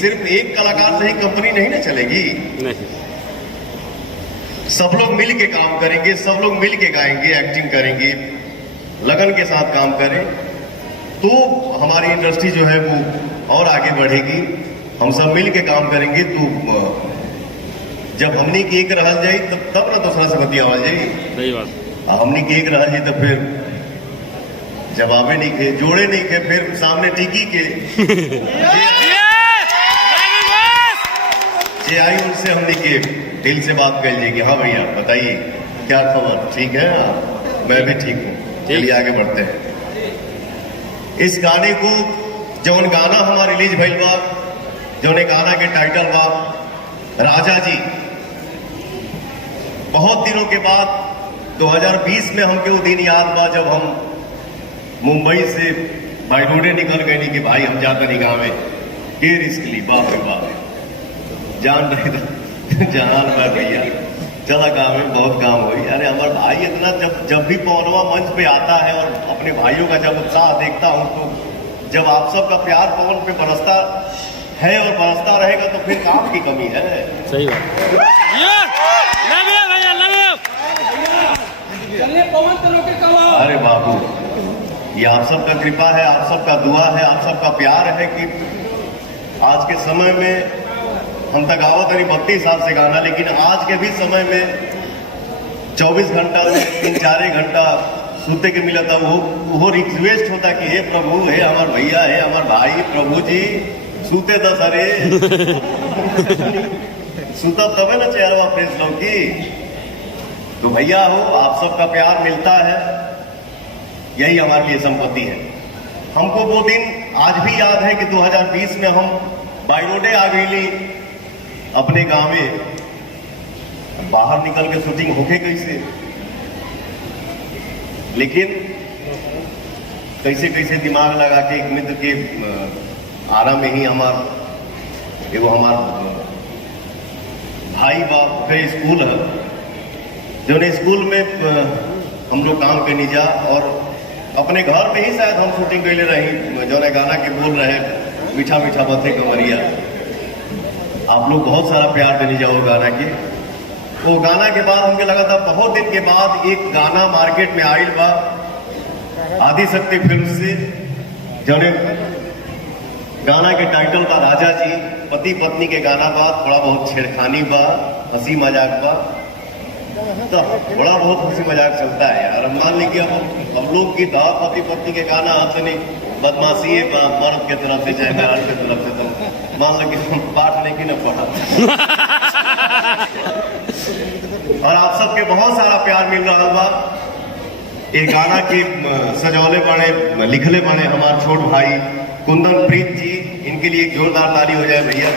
सिर्फ एक कलाकार से ही कंपनी नहीं ना चलेगी। नहीं, सब लोग मिल के काम करेंगे, सब लोग मिल के गाएंगे, एक्टिंग करेंगे, लगन के साथ काम करें तो हमारी इंडस्ट्री जो है वो और आगे बढ़ेगी। हम सब मिल के काम करेंगे तो जब हमने की एक रहल जाई तब ना दूसरा से बतियावल जाई। सही बात। हमने की एक रहल जाई तो फिर जवाबे नहीं के, जोड़े नहीं के, फिर सामने टिकी के जे आई उनसे हमने के दिल से बात कर ली कि हाँ भैया बताइए क्या खबर, ठीक है? मैं भी ठीक हूँ, चलिए आगे बढ़ते हैं। इस गाने को जौन गाना हमारा रिलीज भइल बा, जौन गाना के टाइटल बा राजा जी, बहुत दिनों के बाद 2020 में हमके वो दिन याद बा जब हम मुंबई से बाई रोडे निकल गए नहीं कि भाई हम जाते नहीं गाँव में, ये रिस्क ली, बाप रे बाप, जान रहे जहान में भैया चला गाँव में बहुत काम हुई। अरे हमारे भाई इतना जब भी पवनवा मंच पे आता है और अपने भाइयों का जब उत्साह देखता हूँ तो जब आप सबका प्यार पवन पे बरसता है और बरसता रहेगा तो फिर काम की कमी है। सही बात। अरे बाबू, ये आप सबका कृपा है, आप सबका दुआ है, आप सबका प्यार है कि आज के समय में हम तक आवत नहीं 32 साल से गाना, लेकिन आज के भी समय में 24 घंटा में 3-4 घंटा सुते के मिला था वो रिक्वेस्ट होता कि हे प्रभु, हे हमार भैया, हे हमार भाई, प्रभु जी सूते था सारे सूता तबे ना चेहरा फ्रेश लोग की। तो भैया हो, आप सबका प्यार मिलता है, यही हमारे लिए संपत्ति है। हमको वो दिन आज भी याद है कि 2020 में हम बाई रोडे आ गई अपने गांव में, बाहर निकल के शूटिंग होके कैसे, लेकिन कैसे कैसे दिमाग लगा के एक मित्र के आरा में ही एगो हमार भाई बाप के स्कूल है, जो स्कूल में हम लोग काम करने जा और अपने घर में ही शायद हम शूटिंग कैले रही, जो गाना के बोल रहे मीठा मीठा बथे कमरिया। आप लोग बहुत सारा प्यार देने जाओ गाना के। वो गाना के बाद हमके लगा था बहुत दिन के बाद एक गाना मार्केट में आइल बा आदिशक्ति फिल्म से, जौने गाना के टाइटल बा राजा जी। पति पत्नी के गाना बा, थोड़ा बहुत छेड़खानी बा, हंसी मजाक बा, तो थोड़ा बहुत हंसी मजाक चलता है यार। मान लीजिए हम लोग की पति पत्नी के गाना आपसे नहीं बदमाशी है मर्द के तरफ से चाहे मेहरान के तरफ से, तो मान लो कि हम पाठ लेके न पढ़ा और आप सबके बहुत सारा प्यार मिल रहा बा। ये गाना के सजौले बने लिखले बने हमारे छोट भाई कुंदन प्रीत जी, इनके लिए एक जोरदार ताली हो जाए भैया।